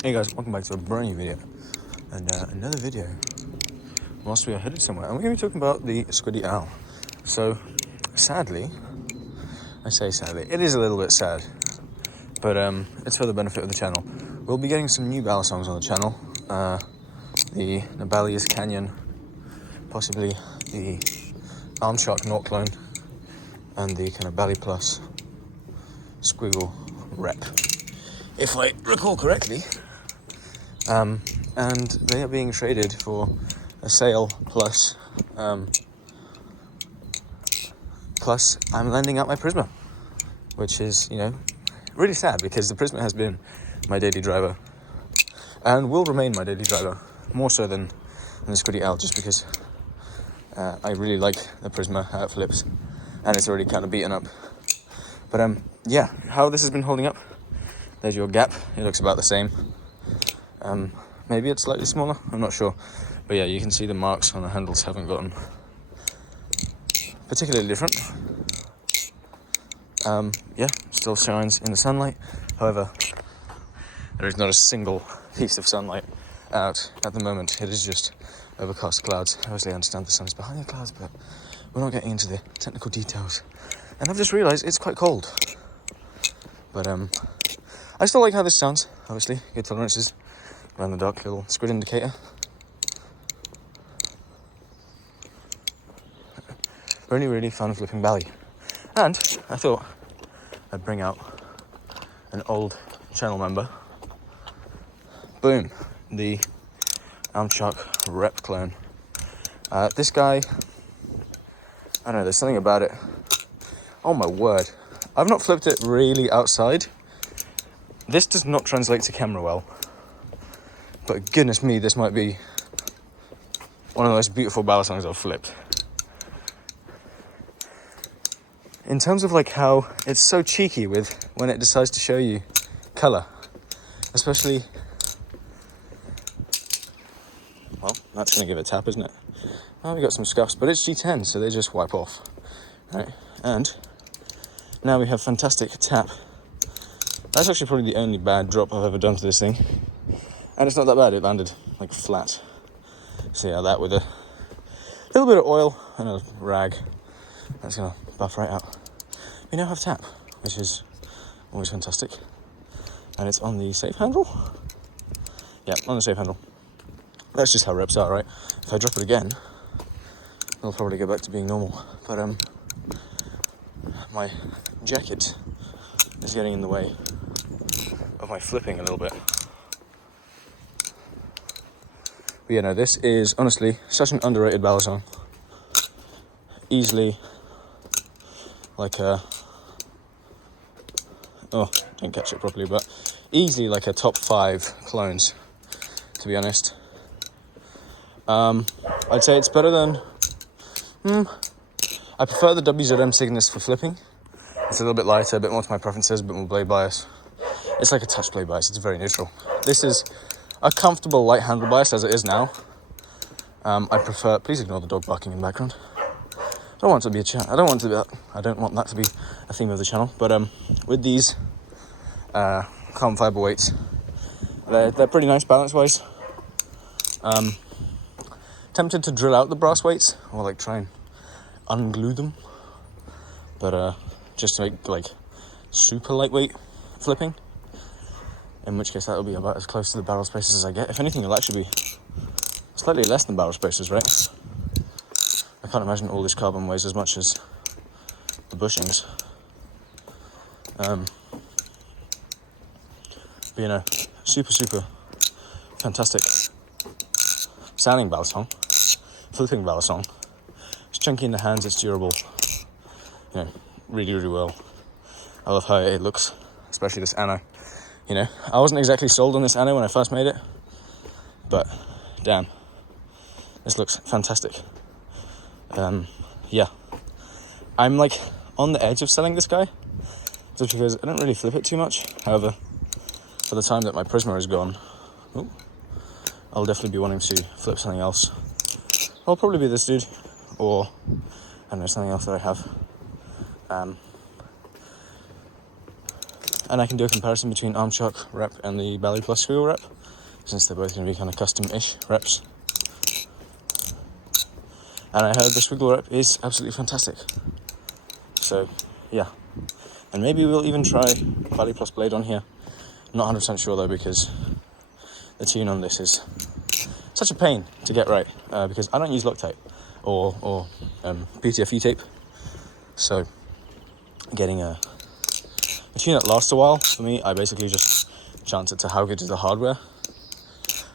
Hey guys, welcome back to a brand new video. And another video whilst we are headed somewhere. And we're going to be talking about the Squiddy owl. So, sadly, I say sadly, it is a little bit sad. But it's for the benefit of the channel. We'll be getting some new ballad songs on the channel. The Nabalia's Canyon, possibly the Arm Shark Knot clone, and the kind of Bally Plus Squiggle rep. If I recall correctly. And they are being traded for a sale plus I'm lending out my Prisma, which is, really sad because the Prisma has been my daily driver and will remain my daily driver, more so than the Squiddy Owl, just because I really like the Prisma, how it flips, and it's already kind of beaten up. But yeah, how this has been holding up. There's your gap, it looks about the same. Maybe it's slightly smaller, I'm not sure. But yeah, you can see the marks on the handles haven't gotten particularly different. Yeah, still shines in the sunlight. However, there is not a single piece of sunlight out at the moment. It is just overcast clouds. Obviously I understand the sun is behind the clouds, but we're not getting into the technical details. And I've just realised it's quite cold. But I still like how this sounds, obviously. Good tolerances. Around the dark little squid indicator. Really fun flipping bally. And I thought I'd bring out an old channel member. Boom, the Arm Shark rep clone. This guy, I don't know, there's something about it. Oh my word. I've not flipped it really outside. This does not translate to camera well. But goodness me, this might be one of the most beautiful ballad songs I've flipped. In terms of like how it's so cheeky with when it decides to show you colour. Especially, well, that's going to give it a tap, isn't it? Oh, we got some scuffs, but it's G10, so they just wipe off. Right, and now we have fantastic tap. That's actually probably the only bad drop I've ever done to this thing. And it's not that bad, it landed like flat. So yeah, that with a little bit of oil and a rag, that's gonna buff right out. We now have tap, which is always fantastic. And it's on the safe handle? Yeah, on the safe handle. That's just how reps are, right? If I drop it again, it'll probably go back to being normal. But my jacket is getting in the way of my flipping a little bit. But yeah, no, this is honestly such an underrated ballad song. Easily, like a... Oh, didn't catch it properly, but easily like a top 5 clones, to be honest. I'd say it's better than... I prefer the WZM Cygnus for flipping. It's a little bit lighter, a bit more to my preferences, a bit more blade bias. It's like a touch blade bias, it's very neutral. This is a comfortable light handle bias as it is now. I prefer, please ignore the dog barking in the background. I don't want that to be a theme of the channel, but with these carbon fiber weights, they're pretty nice balance wise. Tempted to drill out the brass weights or like try and unglue them, but just to make like super lightweight flipping. In which case that'll be about as close to the barrel spacers as I get. If anything, it'll actually be slightly less than barrel spacers, right? I can't imagine all this carbon weighs as much as the bushings. But super fantastic sounding ballad song, flipping ballad song. It's chunky in the hands, it's durable, really well. I love how it looks, especially this anno. I wasn't exactly sold on this anno when I first made it, but damn, this looks fantastic. Yeah, I'm like on the edge of selling this guy, just because I don't really flip it too much. However, by the time that my Prisma is gone, I'll definitely be wanting to flip something else. I'll probably be this dude, or I don't know, something else that I have. and I can do a comparison between Arm Shark rep and the Bally Plus Squirrel rep, since they're both going to be kind of custom-ish reps. And I heard the Squiggle rep is absolutely fantastic. So, yeah. And maybe we'll even try Bally Plus Blade on here. I'm not 100% sure though, because the tune on this is such a pain to get right, because I don't use Loctite or PTFE tape. So, getting a tune that lasts a while, for me, I basically just chance it to how good is the hardware.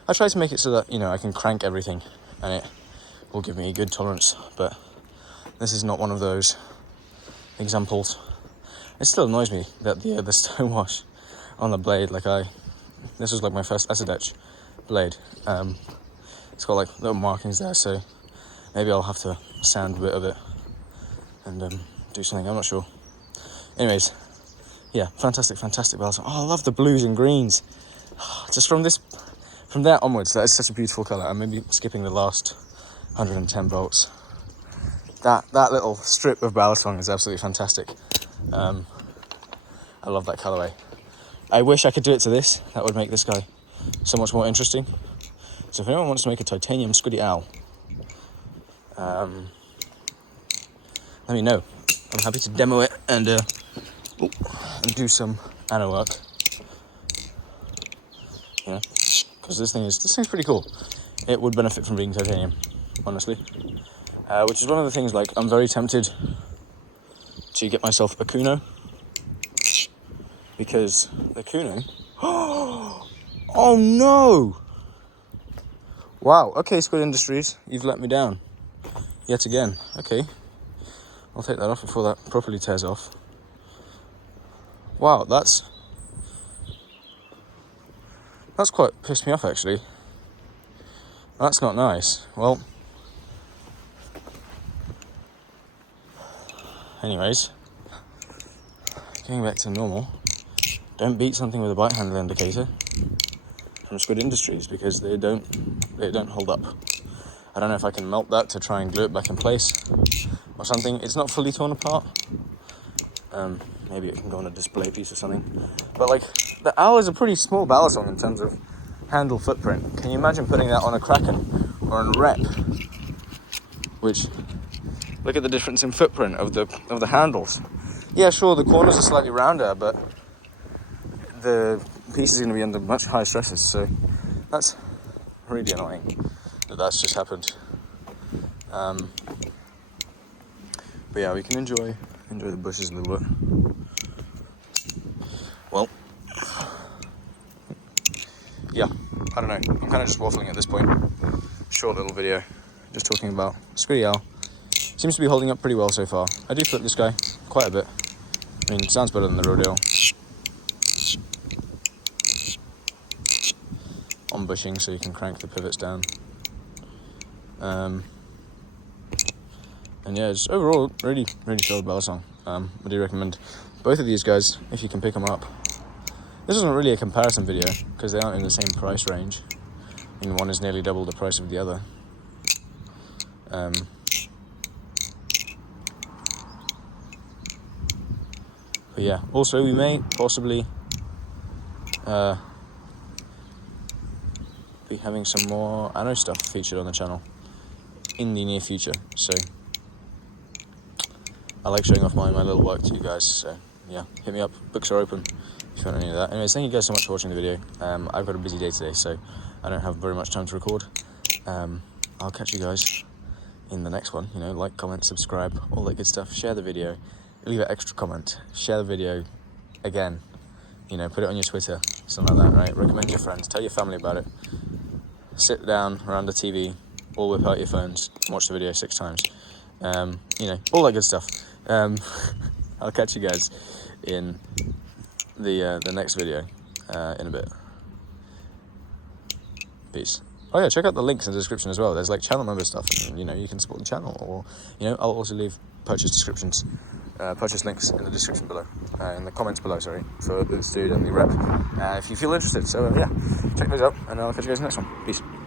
I try to make it so that, you know, I can crank everything and it will give me a good tolerance, but this is not one of those examples. It still annoys me that the stone wash on the blade, this was like my first acid etch blade. It's got like little markings there, so maybe I'll have to sand a bit of it and do something, I'm not sure. Anyways, yeah, fantastic balance. Oh, I love the blues and greens. Just from there onwards, that is such a beautiful colour. I'm maybe skipping the last 110 volts. That little strip of balisong is absolutely fantastic. I love that colourway. I wish I could do it to this. That would make this guy so much more interesting. So if anyone wants to make a titanium Squiddy owl, let me know. I'm happy to demo it and do some anno work. Yeah, because this thing's pretty cool. It would benefit from being titanium, honestly. Which is one of the things, like, I'm very tempted to get myself a Kuno, because the Kuno... Oh no! Wow, okay, Squid Industries, you've let me down. Yet again. Okay. I'll take that off before that properly tears off. Wow, that's quite pissed me off, actually. That's not nice. Well, anyways, going back to normal. Don't beat something with a bite handle indicator from Squid Industries, because they don't hold up. I don't know if I can melt that to try and glue it back in place or something. It's not fully torn apart. Maybe it can go on a display piece or something. But like, the owl is a pretty small balisong in terms of handle footprint. Can you imagine putting that on a Kraken or a rep? Which, look at the difference in footprint of the handles. Yeah, sure, the corners are slightly rounder, but the piece is going to be under much higher stresses. So that's really annoying that that's just happened. But yeah, we can enjoy the bushes a little bit. Well, yeah, I don't know. I'm kind of just waffling at this point. Short little video, just talking about Squiddy Owl. Seems to be holding up pretty well so far. I do flip this guy quite a bit. I mean, it sounds better than the rodeo. On bushing, so you can crank the pivots down. And yeah, it's overall really solid balisong. I do recommend both of these guys if you can pick them up. This isn't really a comparison video because they aren't in the same price range. I mean, one is nearly double the price of the other. But yeah, also we may possibly be having some more anno stuff featured on the channel in the near future. So I like showing off my little work to you guys. So yeah, hit me up. Books are open if you want any of that. Anyways, thank you guys so much for watching the video. I've got a busy day today, so I don't have very much time to record. I'll catch you guys in the next one. You know, like, comment, subscribe, all that good stuff. Share the video, leave an extra comment, share the video again. You know, put it on your Twitter, something like that, right? Recommend your friends, tell your family about it. Sit down around the TV, or whip out your phones, watch the video 6 times. You know, all that good stuff. I'll catch you guys in the next video in a bit. Peace. Oh yeah, check out the links in the description as well. There's like channel member stuff, and you know, you can support the channel, or you know, I'll also leave purchase links in the description below, in the comments below, sorry, for the dude and the rep, if you feel interested. So yeah, check those out, and I'll catch you guys in the next one. Peace.